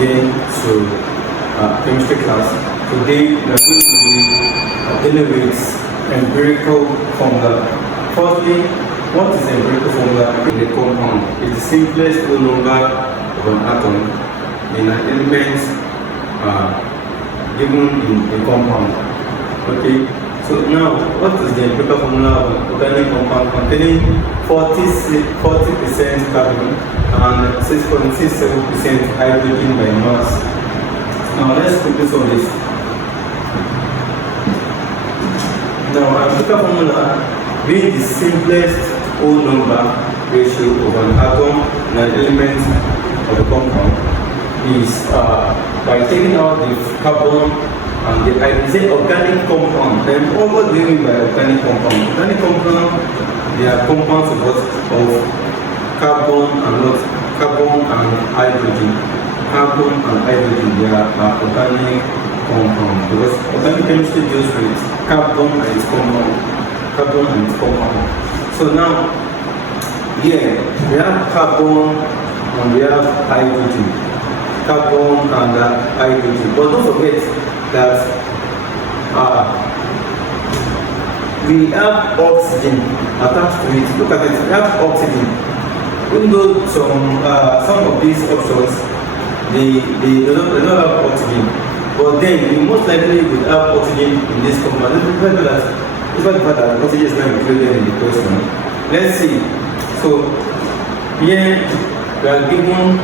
To chemistry class. Today we are going to be dealing with empirical formula. Firstly, what is the empirical formula? The compound is the simplest whole number of an atom in an element given in a compound. Okay, so now what is the empirical formula of an organic compound containing 40% carbon and 6.67% hydrogen by mass? Now let's put this on this. Now empirical formula being the simplest whole number ratio of an atom and an element of the compound is by taking out the carbon and the hydrogen. Organic compound. Then what do you mean by organic compound? Organic compound, they are compounds of carbon and what? Carbon and hydrogen. Carbon and hydrogen, they are organic compound, because organic chemistry deals with carbon and its compound. Carbon and its compound. So now, here we have carbon and we have hydrogen. Carbon and hydrogen. But don't forget that we have oxygen attached to it. Look at it, we have oxygen. Even though some of these options they don't have oxygen, but then we most likely would have oxygen in this compound. Despite the fact that oxygen is not included in the question. Let's see. So here we are given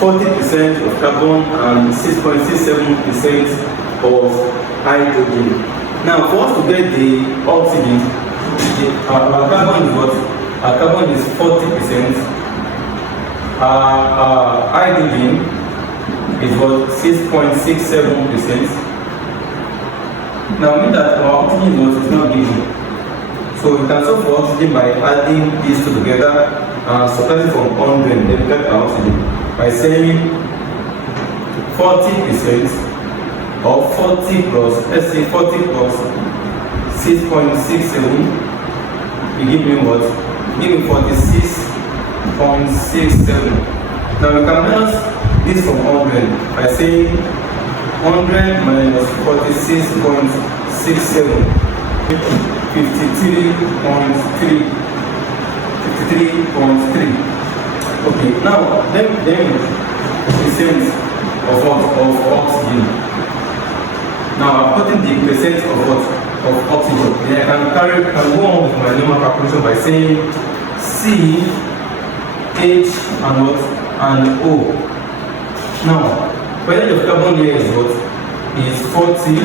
40% of carbon and 6.67% of hydrogen. Now, for us to get the oxygen, our carbon is what? Our carbon is 40%. Our hydrogen is what? 6.67%. Now, mean that our oxygen is what? Is not given. So we can solve for oxygen by adding these two together and subtracting from 100, then we get our oxygen by saying 40% or 40 plus, let's say 40 plus 6.67, you give me what? Give me 46.67. Now we can minus this from 100 by saying 100 minus 46.67, 53.3. Okay, now then percent of what? Of oxygen. Now I'm putting the percent of what? Of oxygen. Then I can go on with my normal calculation by saying C, H, and what? And O. Now, whether the carbon here is what? Is 40,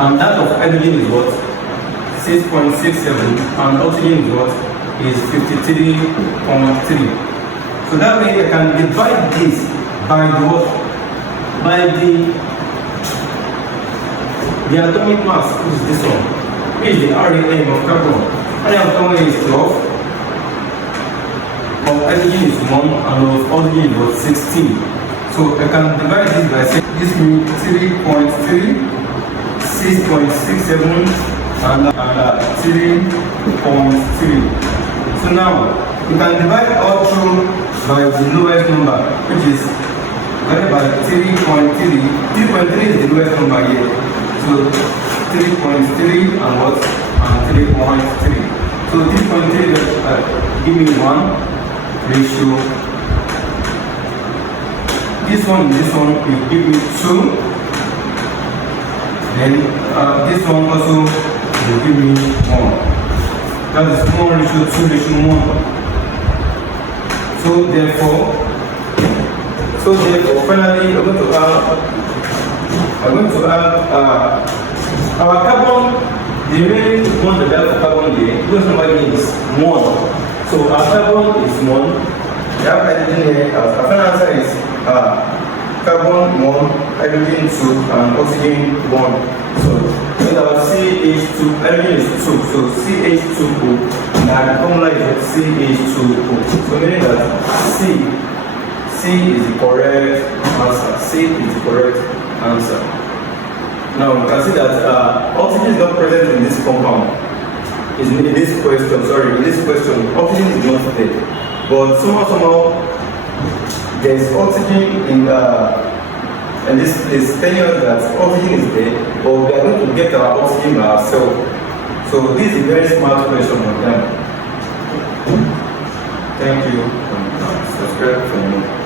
and that of hydrogen is what? 6.67, and oxygen is what? Is 53.3. So that way I can divide this by the what? By the atomic mass, which is this one, which is the RAM of carbon. RAM of carbon is 12, of hydrogen is 1, and of oxygen is what? 16. So I can divide this by saying this means 3.3, 6.67, and 3.3. So now we can divide all through by the lowest number, which is divided by 3.3. 3.3 is the lowest number here. So 3.3 and what? And 3.3. So 3.3 give me 1 ratio. This one will give me 2. Then this one also will give me 1. That is 1 ratio 2 ratio 1. So therefore, finally we're going to have our carbon, the remaining one that we have carbon here, this number is 1. So our carbon is 1. We have hydrogen here. Our final answer is carbon 1, hydrogen 2, and oxygen 1. So our CH2, hydrogen is 2, so CH2O, and our formula is CH2O. So meaning that C is the correct answer. C is the correct answer. Now you can see that oxygen is not present in this compound. In this question, oxygen is not there. But somehow there's oxygen in this place, telling us that oxygen is there, but we are going to get our oxygen by ourselves. So this is a very smart question of them. Thank you. Subscribe for more.